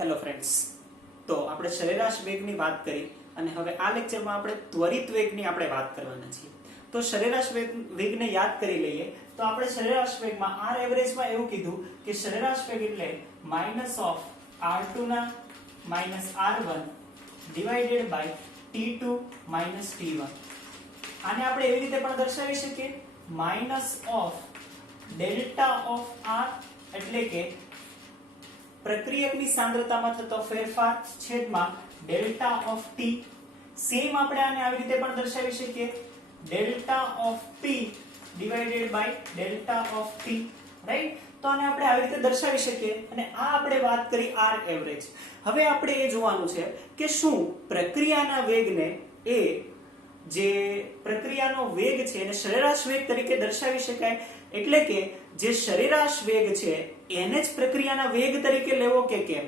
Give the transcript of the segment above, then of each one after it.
Hello friends, તો આપણે સરેરાશ વેગની વાત કરી અને હવે આ લેક્ચરમાં આપણે ત્વરિત વેગની આપણે વાત કરવાના છીએ. તો સરેરાશ વેગને યાદ કરી લઈએ. તો આપણે સરેરાશ વેગમાં આર એવરેજમાં એવું કીધું કે સરેરાશ વેગ એટલે માઇનસ ઓફ r2 ના minus r1 divided by t2 minus t1. આને આપણે એવી રીતે પણ દર્શાવી શકીએ minus of delta of r એટલે કે પ્રક્રિયકની સાંદ્રતામાં થતો ફેરફાર છેદમાં ડેલ્ટા ઓફ t. સેમ આપણે આને આવી રીતે પણ દર્શાવી શકીએ delta of p divided by delta of t, right? તો આને આપણે આવી રીતે દર્શાવી શકીએ અને આ આપણે વાત કરી આર એવરેજ. હવે આપણે એ જોવાનું છે કે શું પ્રક્રિયાના વેગને એ જે પ્રક્રિયાનો વેગ છે એને સરેરાશ વેગ તરીકે દર્શાવી શકાય, એટલે કે જે સરેરાશ વેગ છે એને જ પ્રક્રિયાના વેગ તરીકે લેવો કે કેમ?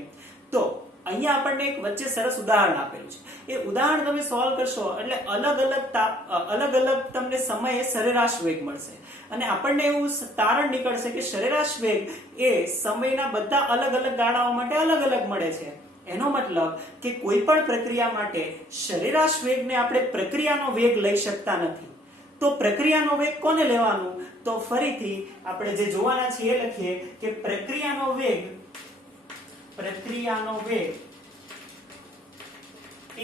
તો અહીંયા આપણને એક વચ્ચે સરસ ઉદાહરણ આપેલું છે. એ ઉદાહરણ તમે સોલ્વ કરશો એટલે અલગ અલગ તમને સમયે સરેરાશ વેગ મળશે અને આપણને એવું તારણ નીકળશે કે સરેરાશ વેગ એ સમયના બધા અલગ અલગ ગાળાઓ માટે અલગ અલગ મળે છે. એનો મતલબ કે કોઈ પણ પ્રક્રિયા માટે સરેરાશ વેગને આપણે પ્રક્રિયાનો વેગ લઈ શકતા નથી. તો પ્રક્રિયાનો વેગ કોને લેવાનું? તો ફરીથી આપણે જે જોવાના છે એ લખીએ કે પ્રક્રિયાનો વેગ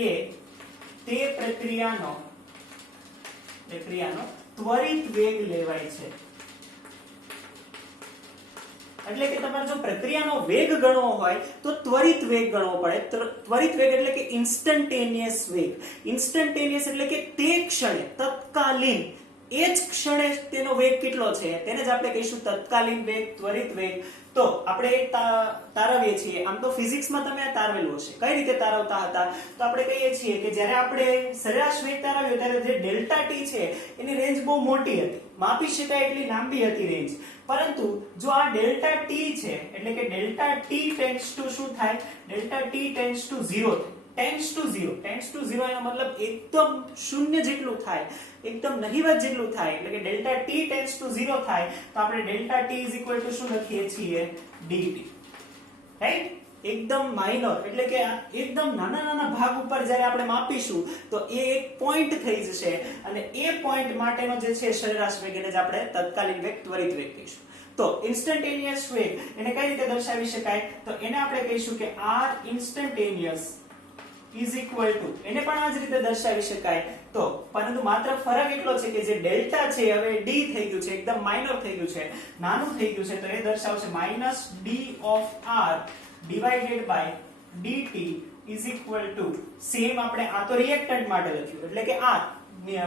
એ તે પ્રક્રિયાનો ત્વરિત વેગ લેવાય છે. એટલે કે તમારે જો પ્રક્રિયાનો વેગ ગણવો હોય તો ત્વરિત વેગ ગણવો પડે. ત્વરિત વેગ એટલે કે ઇન્સ્ટન્ટેનિયસ વેગ. ઇન્સ્ટન્ટેનિયસ એટલે કે તે ક્ષણે, તત્કાલીન, એ જ ક્ષણે તેનો વેગ કેટલો છે તેને જ આપણે કહીશું તત્કાલીન વેગ, ત્વરિત વેગ. તો આપણે એક તારવીએ છીએ. આમ તો ફિઝિક્સમાં તમે આ તારવેલું હશે. કઈ રીતે તારવતા હતા? તો આપણે કહીએ છીએ કે જ્યારે આપણે સરેરાશ વેગ તારવ્યો ત્યારે જે ડેલ્ટા ટી છે એની રેન્જ બહુ મોટી હતી, માપી શકાય એટલી લાંબી હતી રેન્જ. પરંતુ જો આ ડેલ્ટા ટી છે એટલે કે ડેલ્ટા ટી ટેન્ડ્સ ટુ શું થાય? ડેલ્ટા ટી ટેન્ડ્સ ટુ 0 થાય. ટેન્ડ્સ ટુ 0 એનો મતલબ એકદમ શૂન્ય જેટલું થાય, એકદમ નહિવત જેટલું થાય. એટલે કે ડેલ્ટા ટી ટેન્ડ્સ ટુ 0 થાય તો આપણે delta T is equal two શું લખીએ છીએ? dt, right? એકદમ માઇનર એટલે કે એકદમ નાના ભાગ ઉપર જ્યારે આપણે માપીશું તો એ એક પોઈન્ટ થઈ જશે અને એ પોઈન્ટ માટેનો જે છે સરેરાશ વેગ એને જ આપણે તત્કાલીન વેગ, ત્વરિત વેગ કહીશું. તો ઇન્સ્ટન્ટેનિયસ વેગ એને કઈ રીતે દર્શાવી શકાય? તો એને આપણે કહીશું કે r instantaneous is equal two, એને પણ આ જ રીતે દર્શાવી શકાય. તો પરંતુ માત્ર ફરક એટલો છે કે જે ડેલ્ટા છે હવે d થઈ ગયું છે, એકદમ માઇનર થઈ ગયું છે, નાનું થઈ ગયું છે. તો એ દર્શાવશે minus d of r divided by dt is equal to, same આપણે આ તો રિએક્ટન્ટ માટે લખ્યું એટલે કે આ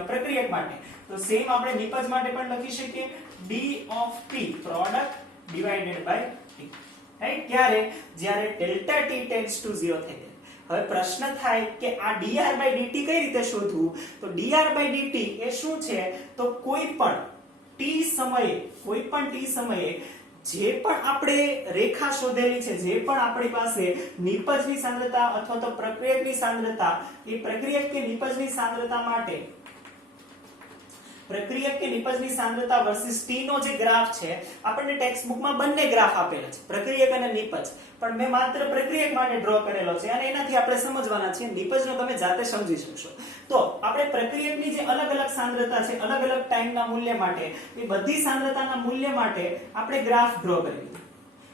પ્રક્રિયક માટે, તો સેમ આપણે નિપજ માટે પણ લખી શકીએ d of p product divided by t, right? ક્યારે? જ્યારે ડેલ્ટા t ટેન્ડ્સ ટુ 0 થઈ જાય. હવે પ્રશ્ન થાય કે આ dr by dt કઈ રીતે શોધવું? તો dr by dt એ શું છે? તો કોઈ પણ t સમયે જે પણ આપણે રેખા શોધેલી છે, જે પણ આપણી પાસે નિપજની સાંદ્રતા અથવા તો પ્રક્રિયકની સાંદ્રતા, એ પ્રક્રિયક કે નિપજની સાંદ્રતા માટે પ્રક્રિયક કે નિપજની સાંદ્રતા વર્સિસ t નો જે ગ્રાફ છે, આપણને ટેક્સ્ટ બુકમાં બંને ગ્રાફ આપેલા છે, પ્રક્રિયક અને નિપજ, પણ મેં માત્ર પ્રક્રિયક માટે ડ્રો કરેલો છે અને એનાથી આપણે સમજવાના છે. નિપજનો તમે જાતે સમજી શકશો. તો આપણે પ્રક્રિયકની જે અલગ અલગ સાંદ્રતા છે, અલગ અલગ ટાઈમના મૂલ્ય માટે, એ બધી સાંદ્રતાના મૂલ્ય માટે આપણે ગ્રાફ ડ્રો કરી લીધો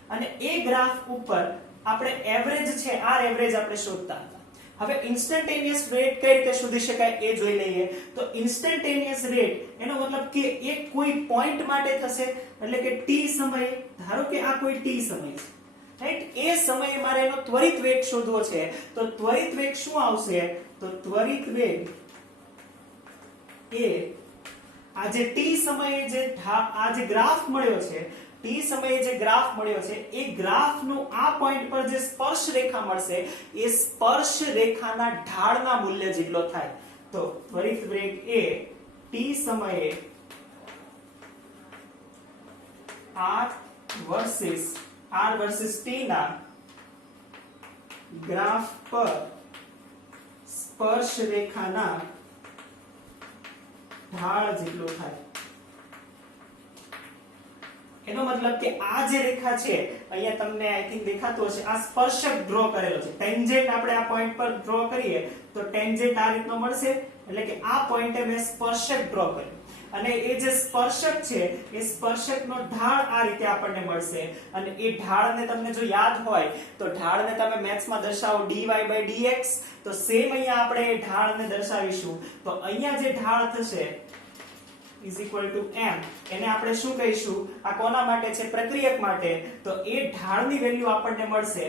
અને એ ગ્રાફ ઉપર આપણે એવરેજ છે, આર એવરેજ આપણે શોધતા હતા. હવે ઇન્સ્ટન્ટેનિયસ રેટ કઈ રીતે શોધી શકાય એ જોઈ લઈએ. તો ઇન્સ્ટન્ટેનિયસ રેટ એનો મતલબ કે એ કોઈ પોઈન્ટ માટે થશે, એટલે કે t સમયે, ધારો કે આ કોઈ t સમય છે, રાઈટ? એ સમયે મારે એનો ત્વરિત વેગ શોધવો છે. તો ત્વરિત વેગ શું આવશે? તો ત્વરિત વેગ એ આ જે t સમયે જે આ જે ગ્રાફ મળ્યો છે, t સમયે જે ગ્રાફ મળ્યો છે, એ ગ્રાફનું આ પોઈન્ટ પર જે સ્પર્શ રેખા મળશે, એ સ્પર્શ રેખાના ઢાળના મૂલ્ય જેટલો થાય. તો ત્વરિત વેગ એ t સમયે r વર્સિસ t ના ગ્રાફ પર સ્પર્શ રેખાના ઢાળ જેટલો થાય એનો મતલબ કે આ જે રેખા છે અહીંયા તમને આઈ થિંક દેખાતું હશે, આ સ્પર્શક ડ્રો કરેલો છે, ટેન્જેન્ટ આપણે આ પોઈન્ટ પર ડ્રો કરીએ તો ટેન્જેન્ટ આ રીતનો મળશે, એટલે કે આ પોઈન્ટે મેં સ્પર્શક ડ્રો કર્યો અને એ જે સ્પર્શક છે એ સ્પર્શકનો ઢાળ આ રીતે આપણને મળશે અને એ ઢાળને તમને જો યાદ હોય તો ઢાળને તમે મેથ્સમાં દર્શાવો dy/dx, તો સેમ અહીંયા આપણે એ ઢાળને દર્શાવીશું, તો અહીંયા જે ઢાળ થશે is equal to m, એને આપણે શું કહીશું, આ કોના માટે છે, પ્રક્રિયક માટે, તો એ ઢાળની વેલ્યુ આપણને મળશે,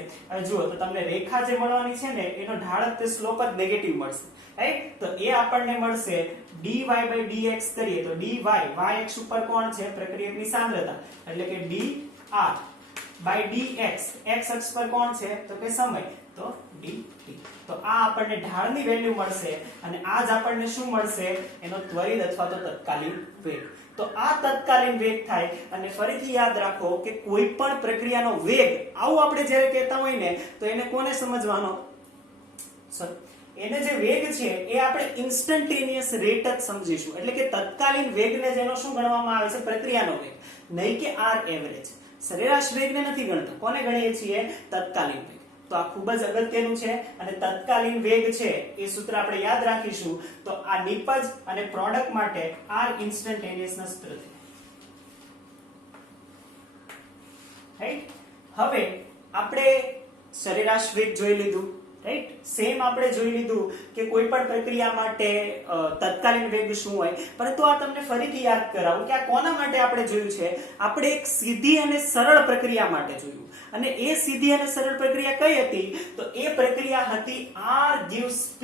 જુઓ તો તમને રેખા જે મળવાની છે ને એનો ઢાળ તે સ્લોપ જ નેગેટિવ મળશે, રાઈટ, તો એ આપણને મળશે dy/dx કરીએ તો dy y અક્ષ ઉપર કોણ છે, પ્રક્રિયકની સાંદ્રતા, એટલે કે dr/dx x અક્ષ પર કોણ છે, તો કે સમય, તો dt, તો આ આપણને ઢાળની વેલ્યુ મળશે અને આ જ આપણને શું મળશે, એનો ત્વરિત અથવા તો તત્કાલીન વેગ. તો આ તત્કાલીન વેગ થાય અને ફરીથી યાદ રાખો કે કોઈ પણ પ્રક્રિયાનો વેગ આવું આપણે જ્યારે કહેતા હોય ને તો એને કોને સમજવાનો, એને જે વેગ છે એ આપણે ઇન્સ્ટન્ટેનિયસ રેટ જ સમજીશું, એટલે કે તત્કાલીન વેગને જેનો શું ગણવામાં આવે છે, પ્રક્રિયાનો વેગ, નહીં કે આર એવરેજ. સરેરાશ વેગને નથી ગણતા, કોને ગણીએ છીએ, તત્કાલીન વેગ. તો આ ખૂબ જ અગત્યનું છે અને તત્કાલીન વેગ છે એ સૂત્ર આપણે યાદ રાખીશું, તો આ નિપજ અને પ્રોડક્ટ માટે આર ઇન્સ્ટન્ટેનિયસ ના સૂત્ર છે, રાઈટ. હવે આપણે સરેરાશ વેગ જોઈ લીધું, રાઈટ, સેમ આપણે જોઈ લીધું કે કોઈ પણ પ્રક્રિયા માટે તત્કાલીન વેગ શું હોય, પરંતુ આ તમને ફરીથી યાદ કરાવું કે આ કોના માટે આપણે જોયું છે, આપણે એક સીધી અને સરળ પ્રક્રિયા માટે જોયું, અને એ સીધી અને સરળ પ્રક્રિયા કઈ હતી, તો એ પ્રક્રિયા હતી R gives P,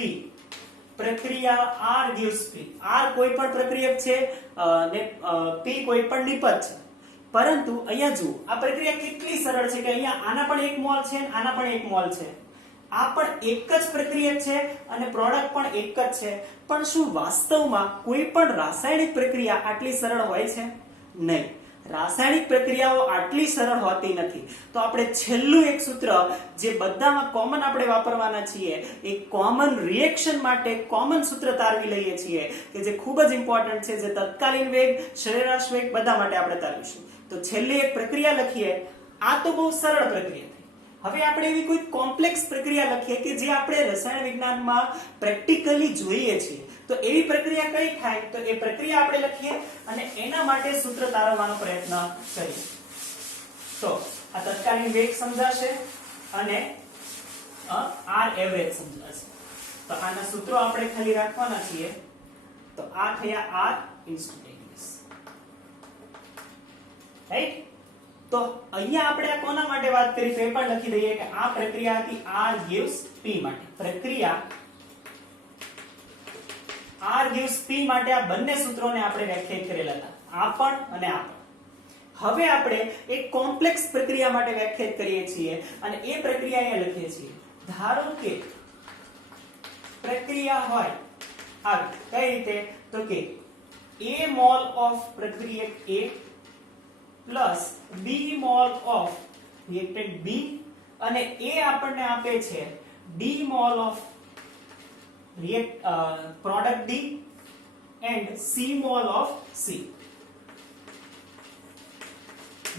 પ્રક્રિયા R gives P. R કોઈ પણ પ્રક્રિયક છે ને P કોઈ પણ નિપજ છે, પરંતુ અહીંયા જુઓ આ પ્રક્રિયા કેટલી સરળ છે કે અહીંયા આના પણ એક મોલ છે, આના પણ એક મોલ છે, આ પણ એક જ પ્રક્રિયક છે અને પ્રોડક્ટ પણ એક જ છે, પણ શું વાસ્તવમાં કોઈ પણ રાસાયણિક પ્રક્રિયા આટલી સરળ હોય છે, નહીં, રાસાયણિક પ્રક્રિયાઓ આટલી સરળ હોતી નથી. તો આપણે છેલ્લું એક સૂત્ર જે બધામાં કોમન આપણે વાપરવાના છીએ, એક કોમન રિએક્શન માટે કોમન સૂત્ર તારવી લઈએ છીએ કે જે ખૂબ જ ઇમ્પોર્ટન્ટ છે, જે તત્કાલીન વેગ, સરેરાશ વેગ બધા માટે આપણે તારવીશું. તો છેલ્લી એક પ્રક્રિયા લખીએ, આ તો બહુ સરળ પ્રક્રિયા. હવે આપણે એવી કોઈ કોમ્પ્લેક્સ પ્રક્રિયા લખીએ કે જે આપણે રસાયણ વિજ્ઞાનમાં પ્રેક્ટિકલી જોઈએ છીએ, તો એવી પ્રક્રિયા કઈ થાય, તો એ પ્રક્રિયા આપણે લખીએ અને એના માટે સૂત્ર તારવવાનો પ્રયત્ન કરીએ. તો આ તત્કાલીન વેગ સમજાશે અને આર એવરેજ સમજાશે. તો આના સૂત્રો આપણે ખાલી રાખવાના છીએ, તો આ થયા આર ઇન્સ્ટન્ટેનિયસ, રાઈટ. તો અહીંયા આપણે આ કોના માટે વાત કરી તો એ પણ લખી દઈએ કે આ પ્રક્રિયા હતી R gives P માટે, પ્રક્રિયા R gives P માટે આ બંને સૂત્રોને આપણે વ્યાખ્યાયિત કરેલા હતા, આ પણ અને આ પણ. હવે આપણે એક કોમ્પ્લેક્સ પ્રક્રિયા માટે વ્યાખ્યાયિત કરીએ છીએ અને એ પ્રક્રિયા અહીંયા લખીએ છીએ. ધારો કે પ્રક્રિયા હોય આ કઈ રીતે, તો કે A મોલ ઓફ પ્રક્રિયક A plus B mall of reactant B અને એ આપણને આપે છે D mall of product D and C mall of C.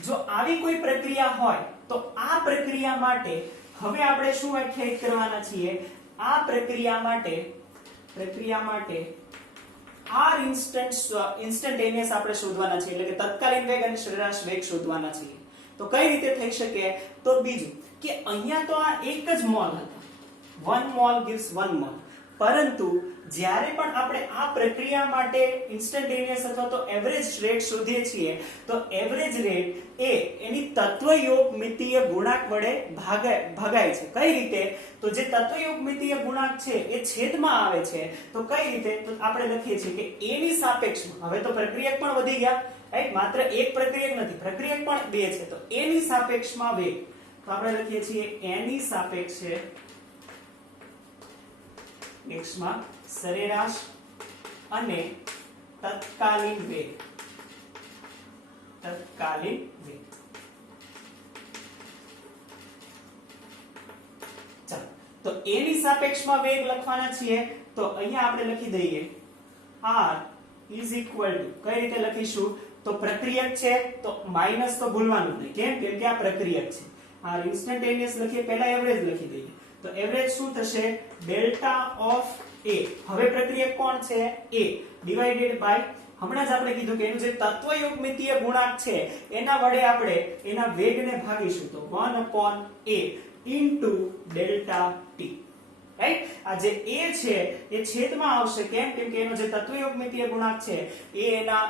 જો આવી કોઈ પ્રક્રિયા હોય તો આ પ્રક્રિયા માટે હવે આપણે શું વ્યાખ્યાયિત કરવાના છીએ, આ પ્રક્રિયા માટે R ઇન્સ્ટન્ટેનિયસ આપણે શોધવાના છે, એટલે કે તત્કાલીન વેગ અને સરેરાશ વેગ શોધવાના છે. તો કઈ રીતે થઈ શકે, તો બીજું કે અહીંયા તો આ એક જ મોલ હતા, 1 મોલ gives 1 મોલ, પરંતુ જ્યારે પણ આપણે આ પ્રક્રિયા માટે ઇન્સ્ટન્ટેનિયસ અથવા તો એવરેજ રેટ શોધીએ છીએ તો એવરેજ રેટ એ એની તત્વયોગમિતીય ગુણાંક વડે ભાગાય છે. કઈ રીતે, તો જે તત્વયોગમિતીય ગુણાંક છે એ છેદમાં આવે છે, તો કઈ રીતે, તો આપણે લખીએ છીએ કે a ની સાપેક્ષમાં, હવે તો પ્રક્રિયક પણ વધી ગયા, રાઈટ, માત્ર એક પ્રક્રિયક નથી, પ્રક્રિયક પણ બે છે, તો a ની સાપેક્ષમાં વેગ, તો આપણે લખીએ છીએ a ની સાપેક્ષે x માં સરેરાશ અને તત્કાલીન વેગ, ચાલો તો a ની સાપેક્ષમાં વેગ લખવાના છીએ, તો અહીંયા આપણે લખી દઈએ r is equal to, કઈ રીતે લખીશું, તો પ્રક્રિયક છે તો માઈનસ તો ભૂલવાનું નહીં. કેમ કે આ પ્રક્રિયક છે. આ ઇન્સ્ટન્ટેનિયસ લખીએ પહેલા એવરેજ લખી દઈએ. તો એવરેજ શું થશે? Delta of a. હવે પ્રક્રિયક કોણ છે? a ડિવાઇડેડ બાય હમણાં જ આપણે કીધું કે એનું જે તત્વયુગ્મિતીય ગુણાંક છે એના વડે આપણે એના વેગને ભાગીશું. તો 1/a into delta t. Right? આ જે a છે એ છેદમાં આવશે. કેમ કે એનો જે તત્વયુગ્મિતીય ગુણાંક છે એ એના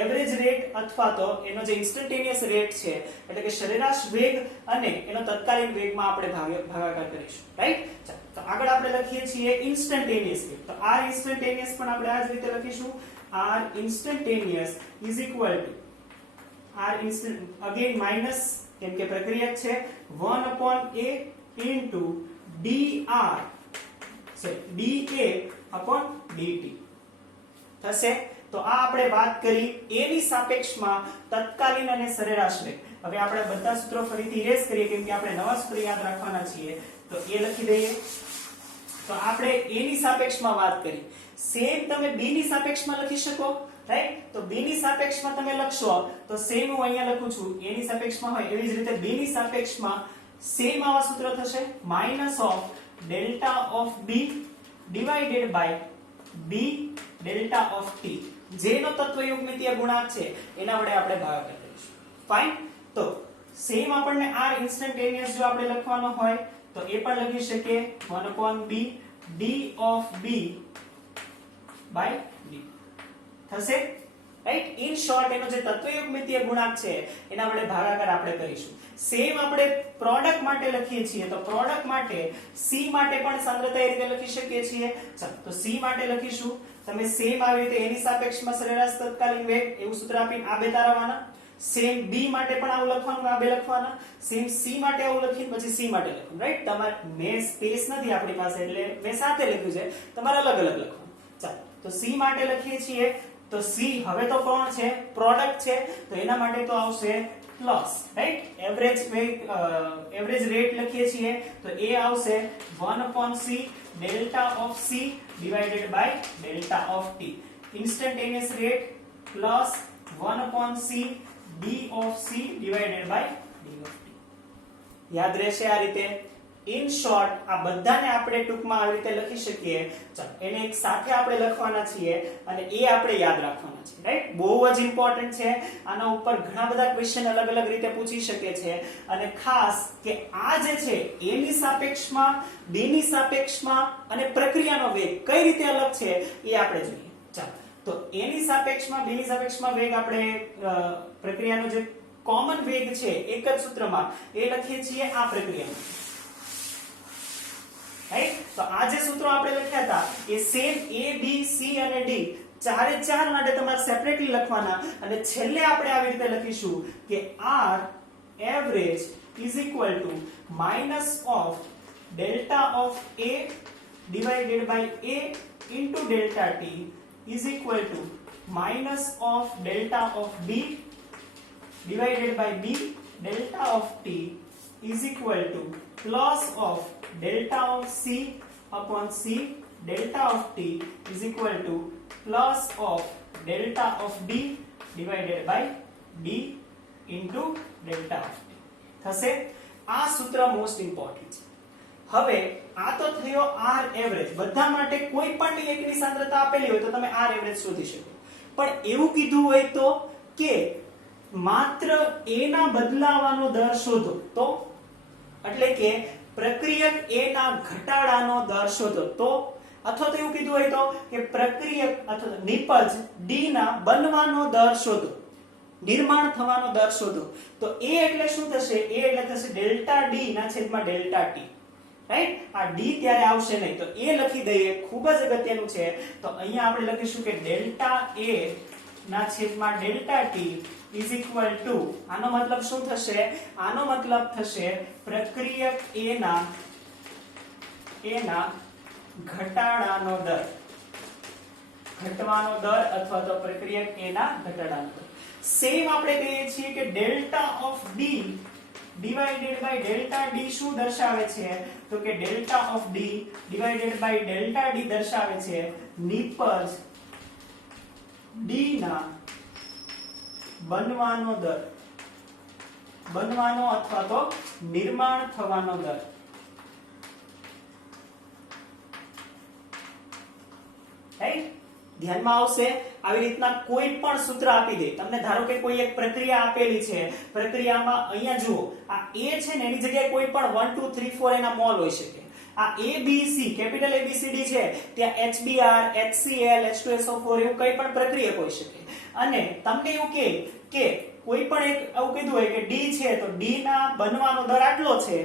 એવરેજ રેટ અથવા તો એનો જે ઇન્સ્ટન્ટેનિયસ રેટ છે એટલે કે સરેરાશ વેગ અને એનો તત્કાલીન વેગમાં આપણે ભાગાકાર કરીશું. રાઈટ? તો આગળ આપણે લખીએ છીએ ઇન્સ્ટન્ટેનિયસ વેગ. તો r ઇન્સ્ટન્ટેનિયસ પણ આપણે આ જ રીતે લખીશું. r instantaneous is equal to r instant again minus કેમ કે પ્રક્રિયક છે 1/a into dr da/dt થશે. તો આ આપણે વાત કરી a ની સાપેક્ષમાં તત્કાલીન અને સરેરાશ વેગ. હવે આપણે બધા સૂત્રો ફરીથી ઇરેઝ કરીએ કેમ કે આપણે નવા સૂત્ર યાદ રાખવાના છીએ. તો a લખી દઈએ. તો આપણે a ની સાપેક્ષમાં વાત કરી. સેમ તમે b ની સાપેક્ષમાં લખી શકો. રાઈટ? તો b ની સાપેક્ષમાં તમે લખશો તો સેમ હું અહીંયા લખું છું a ની સાપેક્ષમાં હોય એવી જ રીતે b ની સાપેક્ષમાં સેમ આવા સૂત્ર થશે minus of delta of b divided by b delta of t. જેનો તત્વયુગ્મિતીય ગુણાંક છે એના વડે આપણે ભાગાકાર કરીશું. ફાઇન? તો સેમ આપણને r ઇન્સ્ટન્ટેનિયસ જો આપણે લખવાનો હોય તો એ પણ લખી શકીએ 1/b d of b by d થશે. રાઈટ? ઇન શોર્ટ એનો જે તત્વયુગ્મિતીય ગુણાંક છે એના વડે ભાગાકાર આપણે કરીશું. સેમ આપણે પ્રોડક્ટ માટે લખીએ છીએ તો પ્રોડક્ટ માટે c માટે પણ સાંદ્રતા એ રીતે લખી શકીએ છીએ. ચાલો તો c માટે લખીશું. તમે સેમ આવી રીતે એની સાપેક્ષમાં સરેરાશ તત્કાલીન વેગ એવું સૂત્ર આપીને આ બે તારવાના. સેમ b માટે પણ આવું લખવાનું, આ બે લખવાના. સેમ c માટે આવું લખીને પછી c માટે લખવાનું. રાઈટ? તમારે મેં સ્પેસ નથી આપણી પાસે એટલે મેં સાથે લખ્યું છે. તમારે અલગ અલગ લખવાનું. ચાલો તો c માટે લખીએ છીએ. તો c હવે તો કોણ છે? પ્રોડક્ટ છે. તો એના માટે તો આવશે પ્લસ. રાઈટ? એવરેજ વેગ એવરેજ રેટ લખીએ છીએ તો એ આવશે 1/c delta of c divided by delta of t. Instantaneous rate plus 1/c d of c divided by d of t. યાદ રહેશે આ રીતે. ઇન શોર્ટ આ બધાને આપણે ટૂંકમાં આવી રીતે લખી શકીએ. ચાલો એને એક સાથે આપણે લખવાના છીએ અને એ આપણે યાદ રાખવાના છે. રાઈટ? બહુ જ ઇમ્પોર્ટન્ટ છે. આના ઉપર ઘણા બધા ક્વેશ્ચન અલગ અલગ રીતે પૂછી શકે છે અને ખાસ કે આ જે છે a ની સાપેક્ષમાં b ની સાપેક્ષમાં અને પ્રક્રિયાનો વેગ કઈ રીતે અલગ છે એ આપણે જોઈએ. ચાલો તો a ની સાપેક્ષમાં b ની સાપેક્ષમાં વેગ આપણે પ્રક્રિયાનો જે કોમન વેગ છે એક જ સૂત્રમાં એ લખીએ છીએ આ પ્રક્રિયામાં. રાઈટ? તો આ જે સૂત્રો આપણે લખ્યા હતા એ સેમ a b c અને d ચારે ચાર માટે તમારે સેપરેટલી લખવાના અને છેલ્લે આપણે આવી રીતે લખીશું કે r average is equal to minus of delta of a divided by a into delta t is equal to minus of delta of b divided by b delta of t is equal to plus of delta of c upon c delta of t is equal to plus of delta of d divided by d into delta of t થશે. આ સૂત્ર most important છે. હવે આ તો થયો r average. બધા માટે કોઈ પણ એકની સાંદ્રતા આપેલી હોય તો તમે r એવરેજ શોધી શકો. પણ એવું કીધું હોય તો કે માત્ર a ના બદલાવાનો દર શોધો તો એટલે કે પ્રક્રિયક a ના ઘટાડાનો દર શોધો તો અથવા તો એવું કીધું હોય તો કે પ્રક્રિયક અથવા નિપજ d ના બનવાનો દર શોધો, નિર્માણ થવાનો દર શોધો. તો a એટલે શું થશે? a એટલે થશે ડેલ્ટા d ના છેદમાં ડેલ્ટા t. રાઈટ? આ d ત્યારે આવશે નહીં તો a લખી દઈએ. ખૂબ જ અગત્યનું છે. તો અહીંયા આપણે લખીશું કે ડેલ્ટા a ના છેદમાં delta t is equal to આનો મતલબ શું થશે? આનો મતલબ થશે પ્રક્રિયક a ના ઘટાડાનો દર, ઘટવાનો દર અથવા તો પ્રક્રિયક a ના ઘટાડાનો દર. સેમ આપણે કહીએ છીએ કે delta of d divided by delta d શું દર્શાવે છે? તો કે delta of d divided by delta d દર્શાવે છે નિપજ d ના બનવાનો દર, બનવાનો અથવા તો નિર્માણ થવાનો દર. રાઈટ? ધ્યાનમાં આવશે આવી રીતના કોઈ પણ સૂત્ર આપી દે તમને, ધારો કે કોઈ એક પ્રક્રિયા આપેલી છે, પ્રક્રિયામાં અહીંયા જુઓ આ A છે ને એની જગ્યાએ કોઈ પણ 1 2 3 4 એના મોલ હોઈ શકે. આ ABC કેપિટલ ABCD છે ત્યાં HBr HCl H2SO4 એવું કઈ પણ પ્રક્રિયક હોઈ શકે. અને તમને એવું કે કોઈ પણ એક આવું કીધું હોય કે D છે તો D ના બનવાનો દર આટલો છે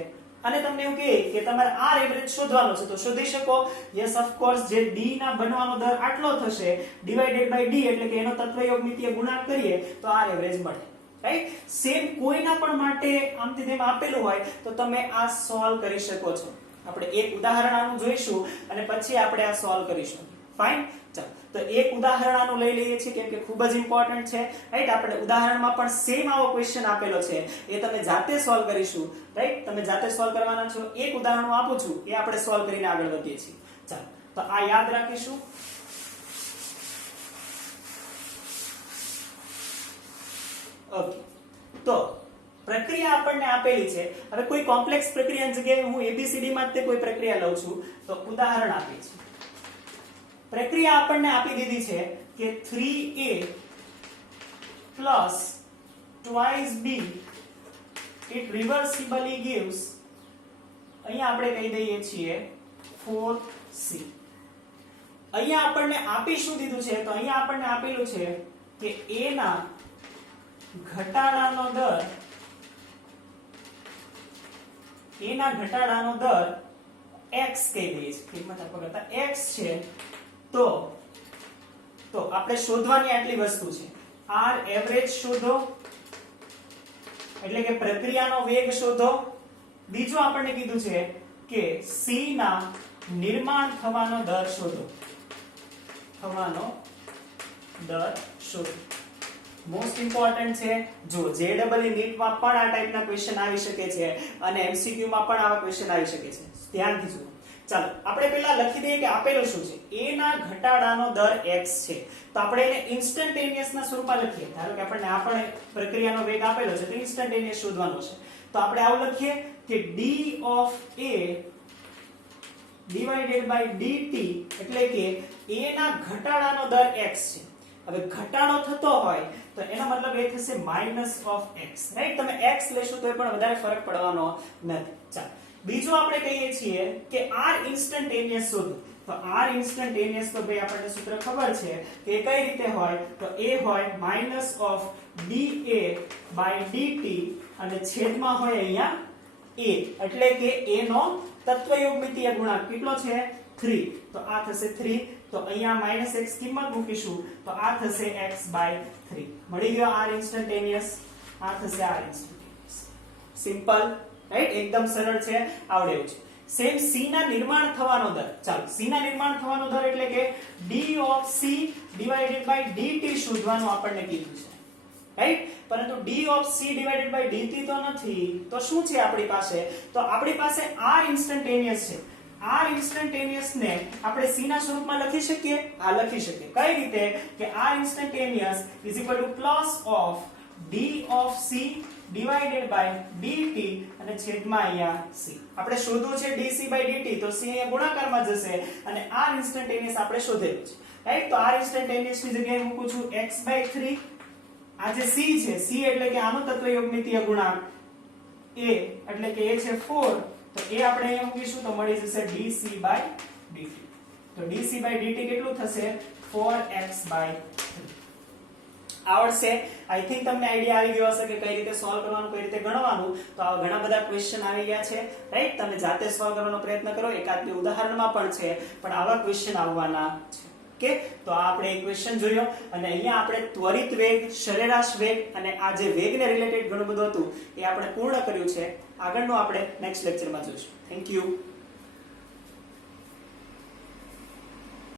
અને તમને એવું કે તમારે R એવરેજ શોધવાનો છે તો શોધી શકો. યસ ઓફ કોર્સ, જે D ના બનવાનો દર આટલો થશે ડિવાઇડેડ બાય D એટલે કે એનો તત્વયોગમિતીય ગુણાકાર કરીએ તો R એવરેજ મળે. રાઈટ? સેમ કોઈના પણ માટે આમથી તેમ આપેલું હોય તો તમે આ સોલ્વ કરી શકો છો. આપણે એક ઉદાહરણ આનું જોઈશું અને પછી આપણે આ સોલ્વ કરીશું. ફાઇન? ચાલો તો એક ઉદાહરણ આનું લઈ લઈએ છીએ કેમ કે ખૂબ જ ઇમ્પોર્ટન્ટ છે. રાઈટ? આપણે ઉદાહરણમાં પણ સેમ આવો ક્વેશ્ચન આપેલો છે એ તમે જાતે સોલ્વ કરીશું. રાઈટ? તમે જાતે સોલ્વ કરવાના છો. એક ઉદાહરણ હું આપું છું એ આપણે સોલ્વ કરીને આગળ વધીએ છીએ. ચાલો તો આ યાદ રાખીશું. ઓકે, તો પ્રક્રિયા આપણને આપેલી છે. હવે કોઈ કોમ્પ્લેક્સ પ્રક્રિયાની જગ્યાએ હું ABCD માં તે કોઈ પ્રક્રિયા લઉં છું તો ઉદાહરણ આપીએ છીએ. પ્રક્રિયા આપણને આપી દીધી છે કે 3A plus twice B it reversibly gives, અહીંયા આપણે કહી દઈએ છીએ 4C. અહીંયા આપણને આપી શું દીધું છે તો અહીંયા આપણને આપેલું છે કે A ના ઘટાડાનો દર, A ના ઘટાડાનો દર x કહી દઈએ છીએ, કિંમત આપવા કરતા x છે. તો આપણે શોધવાની આટલી વસ્તુ છે. R એવરેજ શોધો એટલે કે પ્રક્રિયાનો વેગ શોધો. બીજું આપણને કીધું છે કે C ના નિર્માણ થવાનો દર શોધો, થવાનો દર શોધો. મોસ્ટ ઇમ્પોર્ટન્ટ છે. જો JEE નીટમાં પણ આ ટાઈપના ક્વેશ્ચન આવી શકે છે અને MCQ માં પણ આવા ક્વેશ્ચન આવી શકે છે. ધ્યાનથી જુઓ. ચાલો આપણે પહેલા લખી દઈએ કે આપેલું શું છે. A ના ઘટાડાનો દર x છે તો આપણે એને ઇન્સ્ટન્ટેનિયસ ના સ્વરૂપમાં લખીએ. ધારો કે આપણને આ પણ પ્રક્રિયાનો વેગ આપેલો છે તો ઇન્સ્ટન્ટેનિયસ શોધવાનો છે. તો આપણે આવું લખીએ કે d of A divided by dt એટલે કે A ના ઘટાડાનો દર x છે. હવે ઘટાડો થતો હોય તો એનો મતલબ એ થશે માઇનસ ઓફ x. રાઈટ? તમે x લેશો તો પણ વધારે ફરક પડવાનો નથી. ચાલો બીજું આપણે કહીએ છીએ કે R ઇન્સ્ટન્ટેનિયસ શોધો. તો R ઇન્સ્ટન્ટેનિયસ તો ભાઈ આપણને સૂત્ર ખબર છે કે કઈ રીતે હોય તો A હોય minus of dA by dt અને છેદમાં હોય અહીંયા A એટલે કે A નો તત્વયોગમિતીય ગુણાંક કેટલો છે 3. તો આ થશે 3. તો અહીંયા -x કિંમત મૂકીશું તો આ થશે x by 3. મળી ગયો R ઇન્સ્ટન્ટેનિયસ. આ થશે R ઇન્સ્ટન્ટેનિયસ. સિમ્પલ. રાઈટ? એકદમ સરળ છે, આવડે એવું છે. સેમ C ના નિર્માણ થવાનો દર. ચાલો C ના નિર્માણ થવાનો દર એટલે કે d of C divided by dt શોધવાનું આપણને કીધું છે. રાઈટ? પરંતુ d of C divided by dt તો નથી. તો શું છે આપણી પાસે? તો આપણી પાસે R ઇન્સ્ટન્ટેનિયસ છે. R ઇન્સ્ટન્ટેનિયસ ને આપણે C ના સ્વરૂપમાં લખી શકીએ. આ લખી શકીએ. કઈ રીતે? કે R instantaneous is equal to plus of d of C divided by dt અને છેદમાં અહીંયા C. આપણે શોધવું છે dC by dt તો C અહીંયા ગુણાકારમાં જશે અને R ઇન્સ્ટન્ટેનિયસ આપણે શોધેલું છે. રાઈટ? તો R ઇન્સ્ટન્ટેનિયસ ની જગ્યાએ મૂકું છું x by 3. આ જે C છે, C એટલે કે આનો તત્વયોગમિતીય ગુણાંક, A એટલે કે એ છે 4 તો એ આપણે અહીંયા મૂકીશું તો મળી જશે dC by dt. તો dC by dt કેટલું થશે 4x by 3. આવડશે? આઈ થિંક તમને આઈડિયા આવી ગયો હશે કે કઈ રીતે સોલ્વ કરવાનું, કઈ રીતે ગણવાનું. તો આવા ઘણા બધા ક્વેશ્ચન આવી ગયા છે. રાઈટ? તમે જાતે સોલ્વ કરવાનો પ્રયત્ન કરો. એકાદ બે ઉદાહરણમાં પણ છે પણ આવા ક્વેશ્ચન આવવાના છે. ઓકે? તો આ આપણે એક ક્વેશ્ચન જોયો અને અહીંયા આપણે ત્વરિત વેગ, સરેરાશ વેગ અને આ જે વેગને રિલેટેડ ઘણું બધું હતું એ આપણે પૂર્ણ કર્યું છે. આગળનું આપણે નેક્સ્ટ લેક્ચરમાં જોઈશું. Thank you.